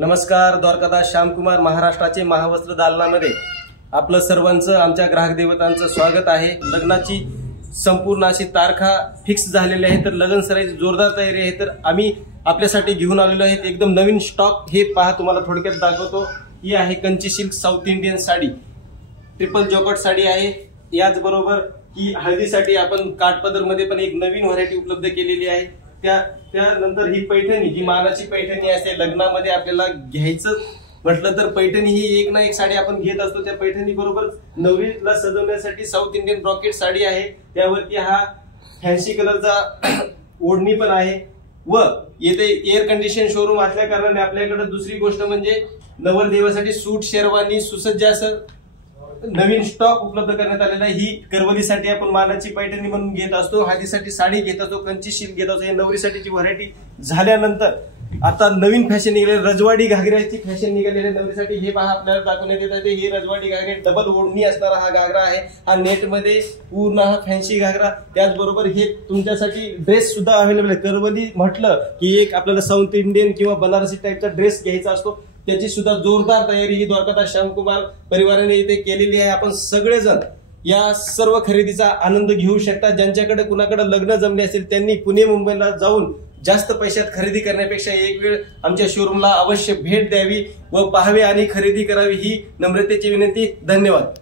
नमस्कार. द्वारकादास श्यामकुमार महाराष्ट्राचे महावस्त्र दालनामध्ये आपलं सर्वांचं आमच्या ग्राहक देवतांचं स्वागत आहे. लग्नाची संपूर्ण अशी तारखा फिक्स झालेली आहे, तर लग्न सराईची जोरदार तयारी आहे. तर आम्ही आपल्यासाठी घेऊन आलेलो आहे एकदम नवीन स्टॉक. हे पहा, तुम्हाला थोडक्यात दाखवतो. ही आहे Kanchi silk south Indian sari, triple जॉकट साडी आहे. याचबरोबर ही हळदीसाठी आपण काठपदर मध्ये पण एक नवीन व्हरायटी उपलब्ध केलेली आहे. त्यानंतर ही पैठणी, जी मानाची पैठणी असते लग्नामध्ये आपल्याला घ्यायचं म्हटलं तर पैठणी ही एक ना एक साडी आपण घेत असतो. त्या पैठणी बरोबर नवरीला सजवण्यासाठी साऊथ इंडियन ब्रॉकेट साडी आहे. त्यावरती हा फॅन्सी कलरचा ओढणी पण आहे. व येथे एअर कंडिशन शोरूम असल्या कारणाने आपल्याकडे दुसरी गोष्ट म्हणजे नवरदेवासाठी सूट शेरवानी सुसज्ज असं नवीन स्टॉक उपलब्ध करण्यात आलेला आहे. ही करवलीसाठी आपण मानाची पैठणी म्हणून घेत असतो, हळदीसाठी साडी घेत असतो, कंची सिल्क घेत असतो. हे नवरीसाठीची व्हरायटी झाल्यानंतर आता नवीन फॅशन निघाले, रजवाडी घागऱ्याची फॅशन निघालेली आहे नवरीसाठी. हे पहा, आपल्याला दाखवण्यात येत आहे. हे रजवाडी घागरे, डबल ओढणी असणारा हा घागरा आहे. हा नेट मध्ये पूर्ण हा फॅन्सी घागरा. त्याचबरोबर हे तुमच्यासाठी ड्रेस सुद्धा अवेलेबल आहे. करवली म्हटलं की एक आपल्याला साऊथ इंडियन किंवा बनारसी टाईपचा ड्रेस घ्यायचा असतो, त्याची सुद्धा जोरदार तयारी ही द्वारकादास श्यामकुमार परिवाराने इथे केलेली आहे. आपण सगळेजण या सर्व खरेदीचा आनंद घेऊ शकता. ज्यांच्याकडे कुणाकडे लग्न जमले असेल त्यांनी पुणे मुंबईला जाऊन जास्त पैशात खरेदी करण्यापेक्षा एक वेळ आमच्या शोरूमला अवश्य भेट द्यावी व पाहावे आणि खरेदी करावी ही नम्रतेची विनंती. धन्यवाद.